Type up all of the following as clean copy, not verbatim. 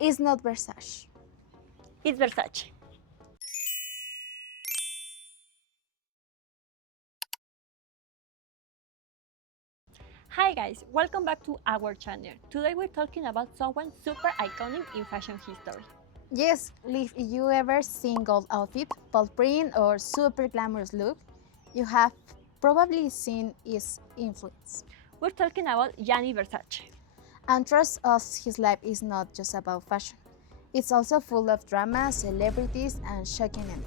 It's not Versace. It's Versace. Hi guys, welcome back to our channel. Today we're talking about someone super iconic in fashion history. Yes, if you ever seen gold outfit, bold print, or super glamorous look, you have probably seen his influence. We're talking about Gianni Versace. And trust us, his life is not just about fashion. It's also full of drama, celebrities, and shocking endings.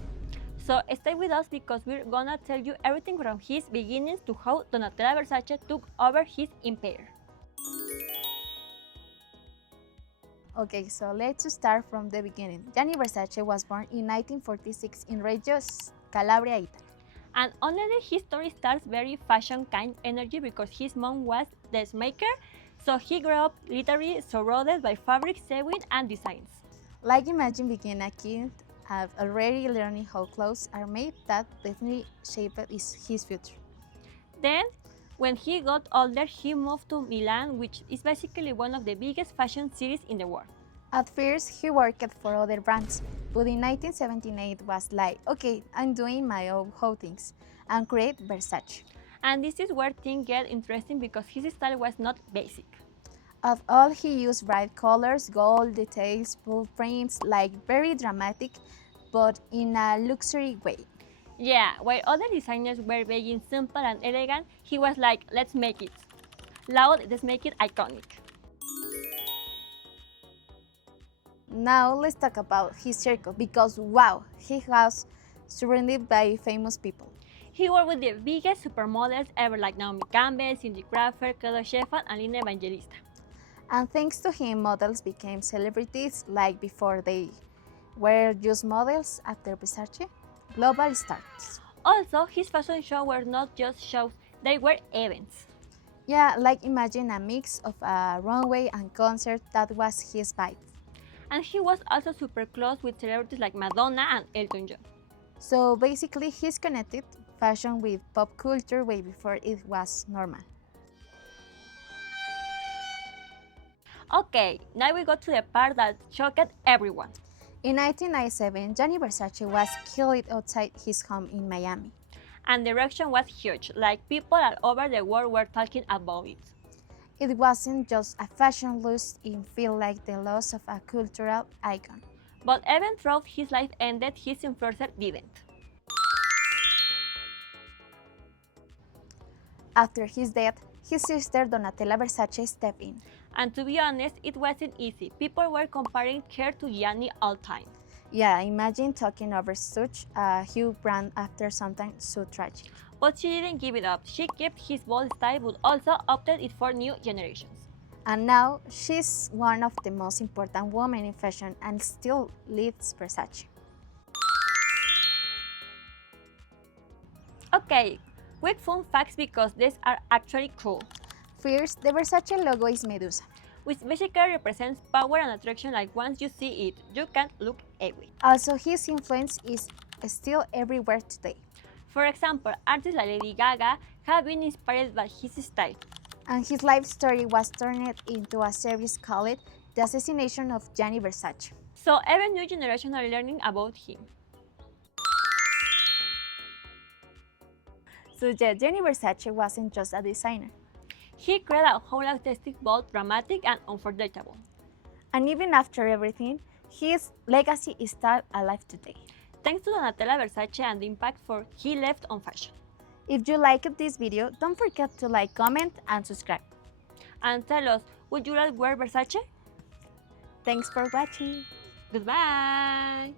So stay with us because we're gonna tell you everything from his beginnings to how Donatella Versace took over his empire. Okay, so let's start from the beginning. Gianni Versace was born in 1946 in Reggio, Calabria, Italy. And honestly, his story starts very fashion kind energy because his mom was the dressmaker, so he grew up literally surrounded by fabric, sewing, and designs. Like imagine being a kid already learning how clothes are made, that definitely shaped his future. Then, when he got older, he moved to Milan, which is basically one of the biggest fashion cities in the world. At first, he worked for other brands, but in 1978 was like, okay, I'm doing my own things, and create Versace. And this is where things get interesting because his style was not basic. At all, he used bright colors, gold details, bold prints, like very dramatic, but in a luxury way. Yeah, while other designers were being simple and elegant, he was like, let's make it loud, let's make it iconic. Now let's talk about his circle because wow, he was surrounded by famous people. He worked with the biggest supermodels ever like Naomi Campbell, Cindy Crawford, Claudia Schiffer, and Lina Evangelista. And thanks to him, models became celebrities like before they were just models after Versace. Global stars. Also, his fashion shows were not just shows, they were events. Yeah, like imagine a mix of a runway and concert, that was his vibe. And he was also super close with celebrities like Madonna and Elton John. So basically, he's connected fashion with pop culture way before it was normal. Okay, now we go to the part that shocked everyone. In 1997, Gianni Versace was killed outside his home in Miami. And the reaction was huge, like people all over the world were talking about it. It wasn't just a fashion loss, it felt like the loss of a cultural icon. But even though his life ended, his influencer didn't. After his death, his sister Donatella Versace stepped in. And to be honest, it wasn't easy. People were comparing her to Gianni all time. Yeah, imagine talking over such a huge brand after something so tragic. But she didn't give it up. She kept his bold style but also opted it for new generations. And now, she's one of the most important women in fashion and still leads Versace. Okay, quick fun facts because these are actually cool. First, the Versace logo is Medusa. Which basically represents power and attraction, like once you see it, you can't look away. Also, his influence is still everywhere today. For example, artists like Lady Gaga have been inspired by his style. And his life story was turned into a series called The Assassination of Gianni Versace. So even new generations are learning about him. So yeah, Gianni Versace wasn't just a designer. He created a whole artistic, bold, dramatic, and unforgettable. And even after everything, his legacy is still alive today. Thanks to Donatella Versace and the impact for he left on fashion. If you liked this video, don't forget to like, comment, and subscribe. And tell us, would you like wear Versace? Thanks for watching. Goodbye!